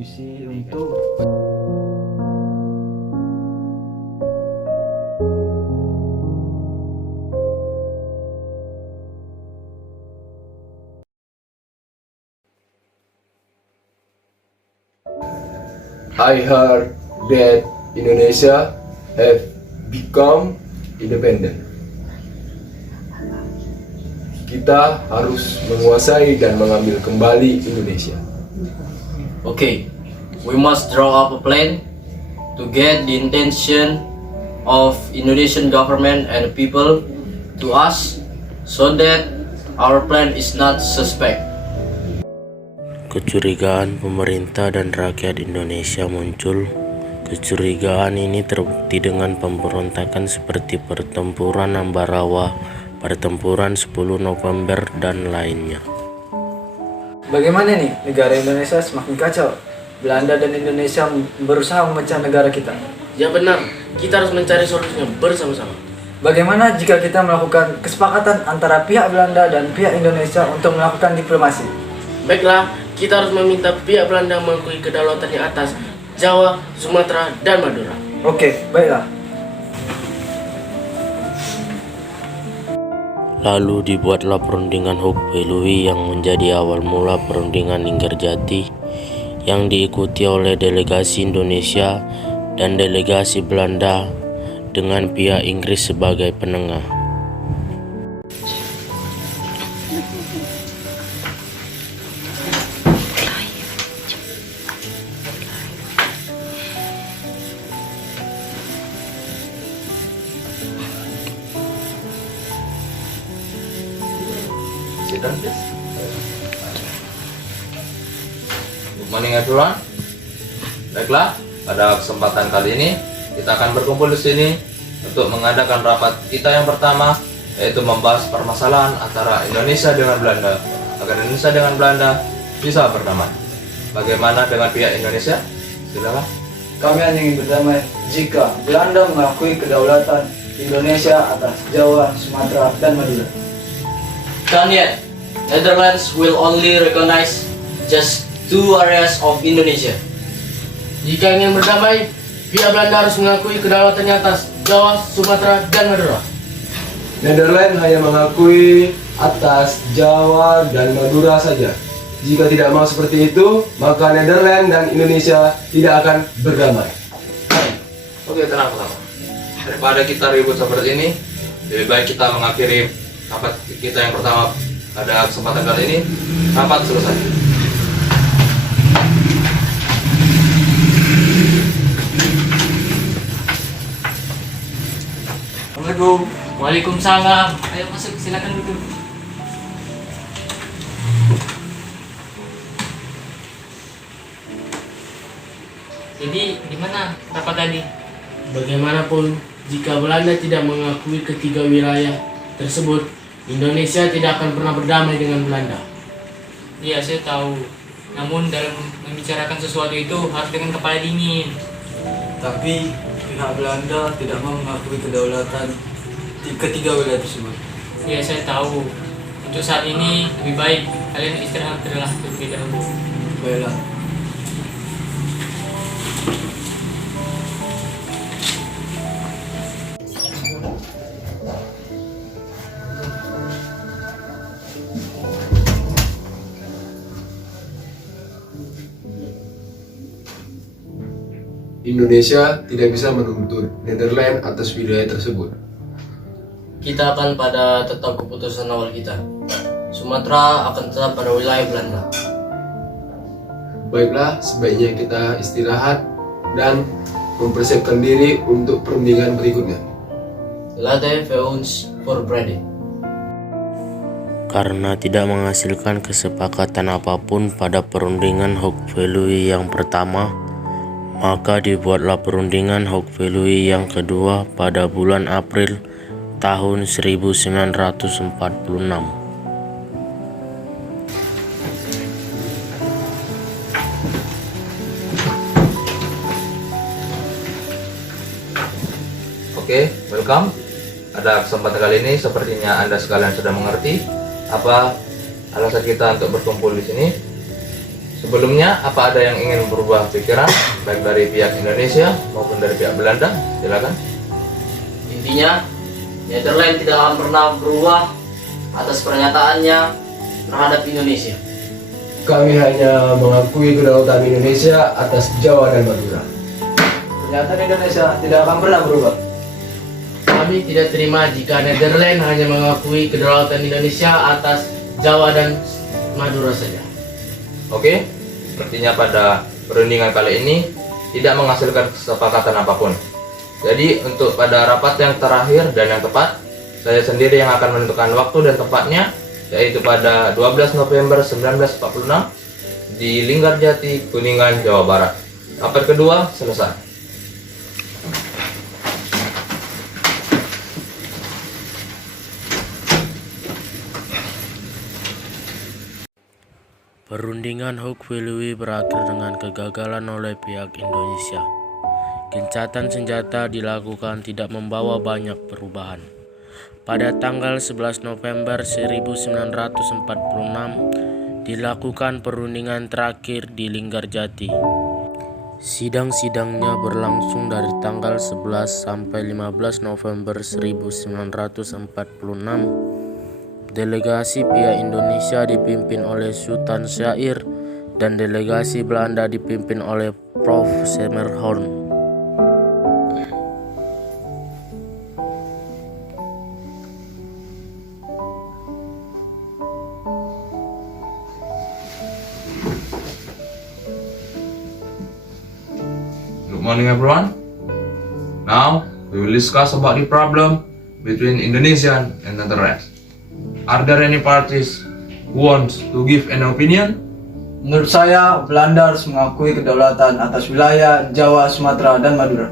berkontribusi untuk I heard that Indonesia have become independent. Kita harus menguasai dan mengambil kembali Indonesia. Okay, we must draw up a plan to get the intention of Indonesian government and people to us so that our plan is not suspect. Kecurigaan pemerintah dan rakyat Indonesia muncul. Kecurigaan ini terbukti dengan pemberontakan seperti pertempuran Ambarawa, pertempuran 10 November, dan lainnya. bagaimana nih negara Indonesia semakin kacau. Belanda dan Indonesia berusaha memecah negara kita. Ya benar, kita harus mencari solusinya bersama-sama. Bagaimana jika kita melakukan kesepakatan antara pihak Belanda dan pihak Indonesia untuk melakukan diplomasi? Baiklah, kita harus meminta pihak Belanda mengakui kedaulatannya atas Jawa, Sumatera, dan Madura. Oke, baiklah. Lalu dibuatlah perundingan Huk-Pelui yang menjadi awal mula perundingan Linggarjati yang diikuti oleh delegasi Indonesia dan delegasi Belanda dengan pihak Inggris sebagai penengah. Sit down, please. Good morning everyone. Baiklah, pada kesempatan kali ini kita akan berkumpul di sini untuk mengadakan rapat kita yang pertama, yaitu membahas permasalahan antara Indonesia dengan Belanda agar Indonesia dengan Belanda bisa berdamai. Bagaimana dengan pihak Indonesia? Silakan. Kami hanya ingin berdamai jika Belanda mengakui kedaulatan Indonesia atas Jawa, Sumatera, dan Madura. Not yet. Netherlands will only recognize just 2 areas of Indonesia. Jika ingin berdamai, pihak Belanda harus mengakui kedaulatannya atas Jawa, Sumatera, dan Madura. Netherlands hanya mengakui atas Jawa dan Madura saja. Jika tidak mau seperti itu, maka Netherlands dan Indonesia tidak akan berdamai. Oke, tenang. Daripada kita ribut seperti ini, lebih baik kita mengakhiri rapat kita yang pertama pada kesempatan kali ini. Rapat selesai. Assalamualaikum. Waalaikumsalam. Ayo masuk, silakan duduk. Jadi, gimana rapat tadi? Bagaimanapun, jika Belanda tidak mengakui ketiga wilayah tersebut, Indonesia tidak akan pernah berdamai dengan Belanda. Iya, saya tahu. Namun dalam membicarakan sesuatu itu harus dengan kepala dingin. Tapi pihak Belanda tidak mau mengakui kedaulatan ketiga wilayah tersebut. Iya, saya tahu. Untuk saat ini lebih baik kalian istirahat terlebih dahulu. Baiklah. Indonesia tidak bisa menuntut Netherlands atas wilayah tersebut. Kita akan pada tetap keputusan awal kita. Sumatera akan tetap pada wilayah Belanda. Baiklah, sebaiknya kita istirahat dan mempersiapkan diri untuk perundingan berikutnya. Laten we ons voorbereiden. Karena tidak menghasilkan kesepakatan apapun pada perundingan Huk-Pelui yang pertama, maka dibuatlah perundingan Huk-Pelui yang kedua pada bulan April tahun 1946. Oke, welcome. Pada kesempatan kali ini, sepertinya Anda sekalian sudah mengerti apa alasan kita untuk berkumpul di sini. Sebelumnya, apa ada yang ingin berubah pikiran, baik dari pihak Indonesia maupun dari pihak Belanda? Silakan. Intinya, Netherlands tidak akan pernah berubah atas pernyataannya terhadap Indonesia. Kami hanya mengakui kedaulatan Indonesia atas Jawa dan Madura. Pernyataan Indonesia tidak akan pernah berubah. Kami tidak terima jika Netherlands hanya mengakui kedaulatan Indonesia atas Jawa dan Madura saja. Oke, sepertinya pada perundingan kali ini tidak menghasilkan kesepakatan apapun. Jadi untuk pada rapat yang terakhir dan yang tepat, saya sendiri yang akan menentukan waktu dan tempatnya, yaitu pada 12 November 1946 di Linggarjati, Kuningan, Jawa Barat. Rapat kedua selesai. Perundingan Haut-Valois berakhir dengan kegagalan oleh pihak Indonesia. Gencatan senjata dilakukan tidak membawa banyak perubahan. Pada tanggal 11 November 1946 dilakukan perundingan terakhir di Linggarjati. Sidang-sidangnya berlangsung dari tanggal 11 sampai 15 November 1946. Delegasi pihak Indonesia dipimpin oleh Sultan Syair dan delegasi Belanda dipimpin oleh Prof. Semmerhorn. Good morning everyone. Now we will discuss about the problem between Indonesia and Netherlands. Are there any parties who want to give an opinion? Menurut saya, Belanda harus mengakui kedaulatan atas wilayah Jawa, Sumatera, dan Madura.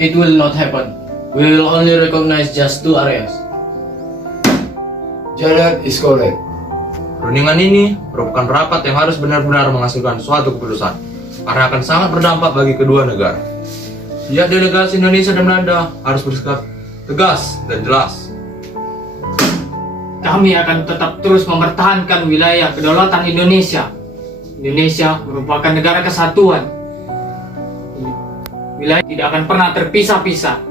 It will not happen. We will only recognize just 2 areas. Janet is correct. Perundingan ini merupakan rapat yang harus benar-benar menghasilkan suatu keputusan, karena akan sangat berdampak bagi kedua negara. Pihak delegasi Indonesia dan Belanda harus bersikap tegas dan jelas. Kami akan tetap terus mempertahankan wilayah kedaulatan Indonesia. Indonesia merupakan negara kesatuan. Wilayah tidak akan pernah terpisah-pisah.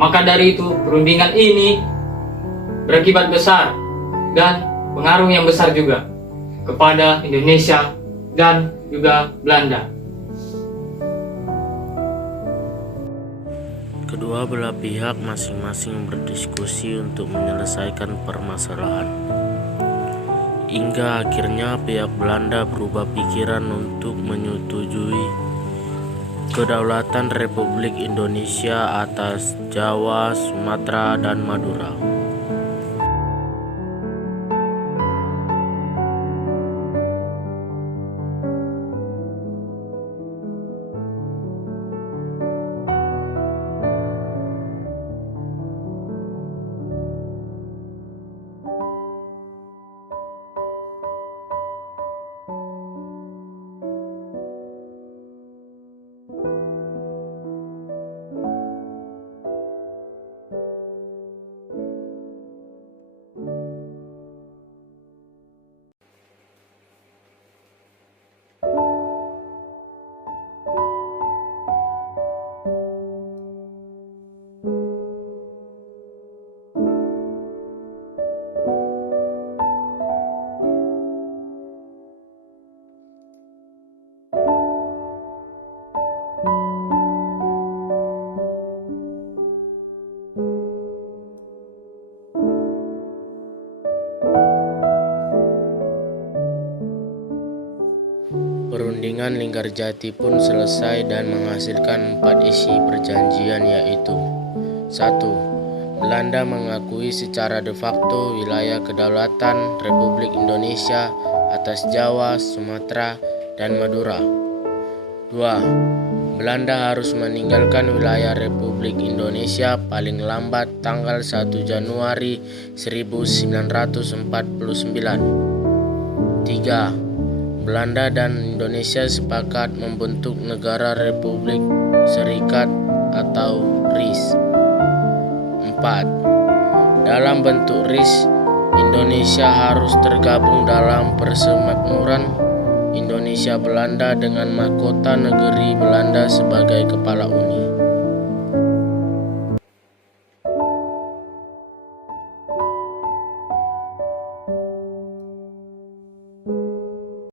Maka dari itu, perundingan ini berakibat besar dan pengaruh yang besar juga kepada Indonesia dan juga Belanda. Kedua belah pihak masing-masing berdiskusi untuk menyelesaikan permasalahan. Hingga akhirnya pihak Belanda berubah pikiran untuk menyetujui kedaulatan Republik Indonesia atas Jawa, Sumatera, dan Madura. Perundingan Linggarjati pun selesai dan menghasilkan 4 isi perjanjian, yaitu 1. Belanda mengakui secara de facto wilayah kedaulatan Republik Indonesia atas Jawa, Sumatera, dan Madura. 2. Belanda harus meninggalkan wilayah Republik Indonesia paling lambat tanggal 1 Januari 1949. 3. Belanda dan Indonesia sepakat membentuk Negara Republik Serikat atau RIS. 4. Dalam bentuk RIS, Indonesia harus tergabung dalam Persemakmuran Indonesia Belanda dengan mahkota negeri Belanda sebagai kepala uni.